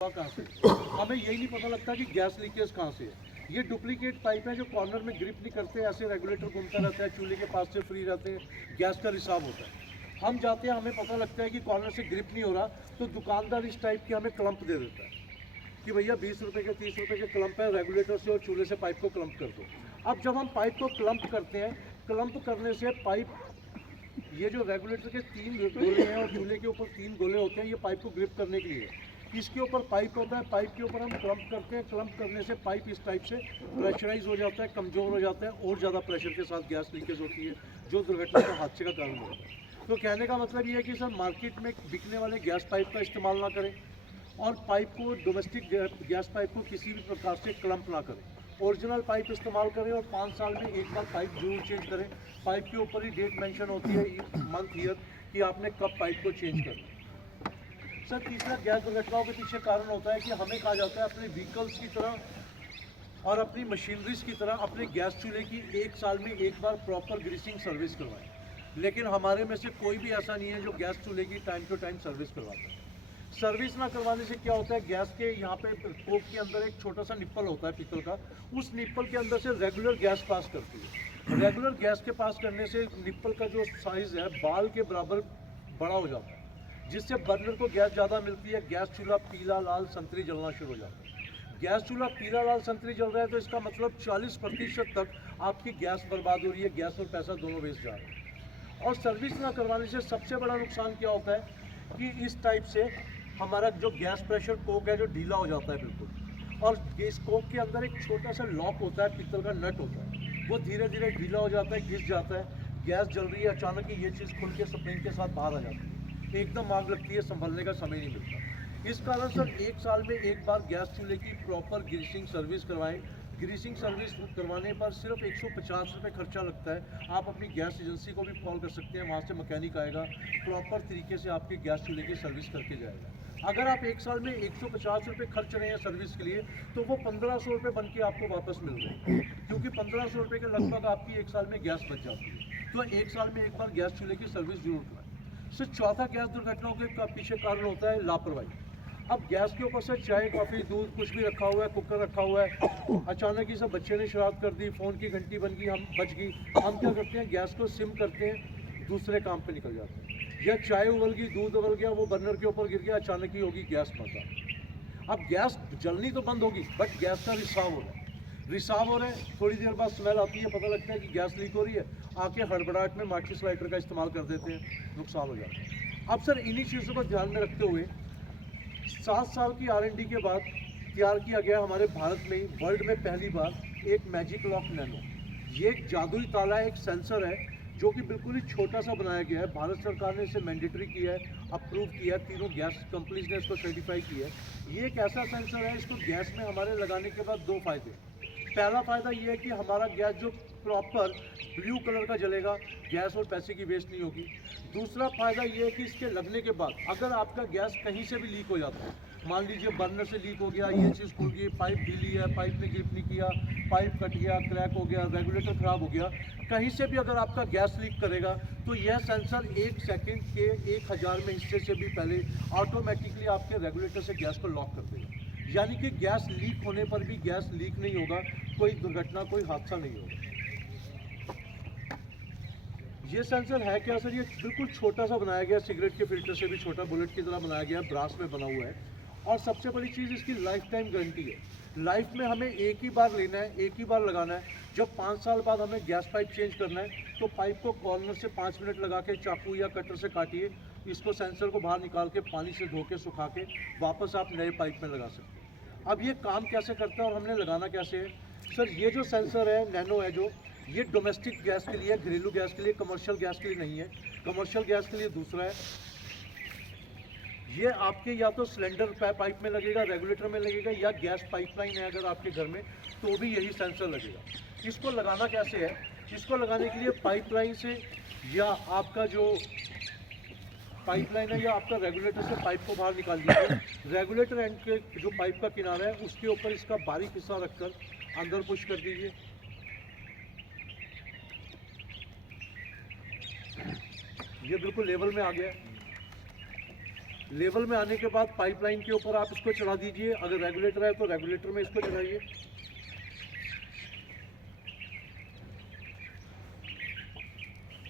कहाँ से, हमें यही नहीं पता लगता कि गैस लीकेज कहाँ से है। ये डुप्लीकेट पाइप है जो कॉर्नर में ग्रिप नहीं करते, ऐसे रेगुलेटर घूमता रहता है, चूल्हे के पास से फ्री रहते हैं, गैस का रिसाव होता है। हम जाते हैं, हमें पता लगता है कि कॉर्नर से ग्रिप नहीं हो रहा, तो दुकानदार इस टाइप के हमें क्लम्प दे देता है कि भैया 20 रुपये के 30 रुपये के क्लम्प है, रेगुलेटर से और चूल्हे से पाइप को क्लम्प कर दो। अब जब हम पाइप को क्लम्प करते हैं, क्लम्प करने से पाइप, ये जो रेगुलेटर के 3 गोले हैं और चूल्हे के ऊपर 3 गोले होते हैं, ये पाइप को ग्रिप करने के लिए। इसके ऊपर पाइप होता है, पाइप के ऊपर हम क्लम्प करते हैं, क्लम्प करने से पाइप इस टाइप से प्रेशराइज हो जाता है, कमज़ोर हो जाता है और ज़्यादा प्रेशर के साथ गैस लीकेज होती है, जो दुर्घटना का हादसे का कारण होता है। तो कहने का मतलब ये है कि सर, मार्केट में बिकने वाले गैस पाइप का इस्तेमाल ना करें और पाइप को, डोमेस्टिक गैस पाइप को किसी भी प्रकार से क्लम्प ना करें। ओरिजिनल पाइप इस्तेमाल करें और 5 साल में एक बार पाइप जरूर चेंज करें। पाइप के ऊपर ही डेट मेंशन होती है, मंथ, ईयर, कि आपने कब पाइप को चेंज करना। सर, तीसरा गैस दुर्घटनाओं के पीछे कारण होता है कि हमें कहा जाता है अपने व्हीकल्स की तरह और अपनी मशीनरीज की तरह अपने गैस चूल्हे की 1 साल में एक बार प्रॉपर ग्रीसिंग सर्विस करवाएं। लेकिन हमारे में से कोई भी ऐसा नहीं है जो गैस चूल्हे की टाइम टू टाइम सर्विस करवाता है। सर्विस ना करवाने से क्या होता है, गैस के यहाँ पे कोक के अंदर एक छोटा सा निप्पल होता है पीतल का, उस निप्पल के अंदर से रेगुलर गैस पास करती है। रेगुलर गैस के पास करने से निप्पल का जो साइज़ है बाल के बराबर बड़ा हो जाता है, जिससे बर्नर को गैस ज़्यादा मिलती है, गैस चूल्हा पीला लाल संतरी जलना शुरू हो जाता है। गैस चूल्हा पीला लाल संतरी जल रहा है तो इसका मतलब 40% तक आपकी गैस बर्बाद हो रही है, गैस और पैसा दोनों वेस्ट जा रहे हैं। और सर्विस ना करवाने से सबसे बड़ा नुकसान क्या होता है कि इस टाइप से हमारा जो गैस प्रेशर कोक है जो ढीला हो जाता है बिल्कुल, और इस कोक के अंदर एक छोटा सा लॉक होता है, पीतल का नट होता है, वो धीरे धीरे ढीला हो जाता है, घिस जाता है, गैस जल रही है, अचानक ही ये चीज़ खुल के स्प्रिंग के साथ बाहर आ जाती है, एकदम आग लगती है, संभलने का समय नहीं मिलता। इस कारण सर, 1 साल में एक बार गैस चूल्हे की प्रॉपर ग्रीसिंग सर्विस करवाएं। ग्रीसिंग सर्विस करवाने पर सिर्फ 150 रुपये खर्चा लगता है। आप अपनी गैस एजेंसी को भी कॉल कर सकते हैं, वहाँ से मैकेनिक आएगा, प्रॉपर तरीके से आपकी गैस चूल्हे की सर्विस करके जाएगा। अगर आप 1 साल में 150 रुपये खर्च रहे हैं सर्विस के लिए, तो वो 1500 रुपये बन के आपको वापस मिल रहे हैं, क्योंकि 1500 रुपये के लगभग आपकी 1 साल में गैस बच जाती है। तो 1 साल में एक बार गैस चूल्हे की सर्विस जरूर कराएं। सर, चौथा गैस दुर्घटनाओं के पीछे कारण होता है लापरवाही। अब गैस के ऊपर से चाय, कॉफ़ी, दूध कुछ भी रखा हुआ है, कुकर रखा हुआ है, अचानक ही सब बच्चे ने शरारत कर दी, फ़ोन की घंटी बन गई, हम बच गई, हम क्या करते हैं, गैस को सिम करते हैं, दूसरे काम पे निकल जाते हैं। या चाय उबल गई, दूध उबल गया, वो बर्नर के ऊपर गिर गया, अचानक ही होगी गैस मचा। अब गैस जलनी तो बंद होगी, बट गैस का रिसाव हो रहा है, रिसाव हो रहा है, थोड़ी देर बाद स्मेल आती है, पता लगता है कि गैस लीक हो रही है, आके हड़बड़ाहट में माचिस लाइटर का इस्तेमाल कर देते हैं, नुकसान हो जाता है। अब सर, इन्हीं चीज़ों को ध्यान में रखते हुए 7 साल की R&D के बाद तैयार किया गया हमारे भारत में, वर्ल्ड में पहली बार, एक मैजिक लॉक नैनो। ये एक जादुई ताला है, एक सेंसर है जो कि बिल्कुल ही छोटा सा बनाया गया है। भारत सरकार ने इसे मैंडेटरी किया है, अप्रूव किया है, तीनों गैस कंपनीज ने इसको सर्टिफाई किया है। ये एक ऐसा सेंसर है, इसको गैस में हमारे लगाने के बाद 2 फ़ायदे। पहला फ़ायदा ये है कि हमारा गैस जो प्रॉपर ब्लू कलर का जलेगा, गैस और पैसे की वेस्ट नहीं होगी। दूसरा फ़ायदा ये है कि इसके लगने के बाद अगर आपका गैस कहीं से भी लीक हो जाता है, मान लीजिए बर्नर से लीक हो गया, ये चीज़ खुल गई, पाइप ढीली है, पाइप ने ग्रिप नहीं किया, पाइप कट गया, क्रैक हो गया, रेगुलेटर ख़राब हो गया, कहीं से भी अगर आपका गैस लीक करेगा तो यह सेंसर 1 सेकंड के 1000वें हिस्से से भी पहले ऑटोमेटिकली आपके रेगुलेटर से गैस को लॉक कर देगा। यानी कि गैस लीक होने पर भी गैस लीक नहीं होगा, कोई दुर्घटना, कोई हादसा नहीं होगा। ये सेंसर है क्या सर, ये बिल्कुल छोटा सा बनाया गया, सिगरेट के फिल्टर से भी छोटा, बुलेट की तरह बनाया गया, ब्रास में बना हुआ है। और सबसे बड़ी चीज़, इसकी लाइफ टाइम गारंटी है। लाइफ में हमें एक ही बार लेना है, एक ही बार लगाना है। जब 5 साल बाद हमें गैस पाइप चेंज करना है तो पाइप को कॉर्नर से 5 मिनट लगा के चाकू या कटर से काटिए, इसको, सेंसर को बाहर निकाल के पानी से धो के सुखा के वापस आप नए पाइप में लगा सकते हैं। अब ये काम कैसे करता है और हमने लगाना कैसे है सर, ये जो सेंसर है नैनो है जो, ये डोमेस्टिक गैस के लिए, घरेलू गैस के लिए, कमर्शियल गैस के लिए नहीं है। कमर्शियल गैस के लिए दूसरा है। ये आपके या तो सिलेंडर पाइप में लगेगा, रेगुलेटर में लगेगा, या गैस पाइपलाइन है अगर आपके घर में तो भी यही सेंसर लगेगा। इसको लगाना कैसे है, इसको लगाने के लिए पाइपलाइन से, या आपका जो पाइपलाइन है या आपका रेगुलेटर से पाइप को बाहर निकाल दीजिए। रेगुलेटर एंड के जो पाइप का किनारा है उसके ऊपर इसका बारीक हिस्सा रखकर अंदर पुश कर दीजिए। ये बिल्कुल लेवल में आ गया है। लेवल में आने के बाद पाइपलाइन के ऊपर आप इसको चढ़ा दीजिए, अगर रेगुलेटर है तो रेगुलेटर में इसको चढ़ाइए।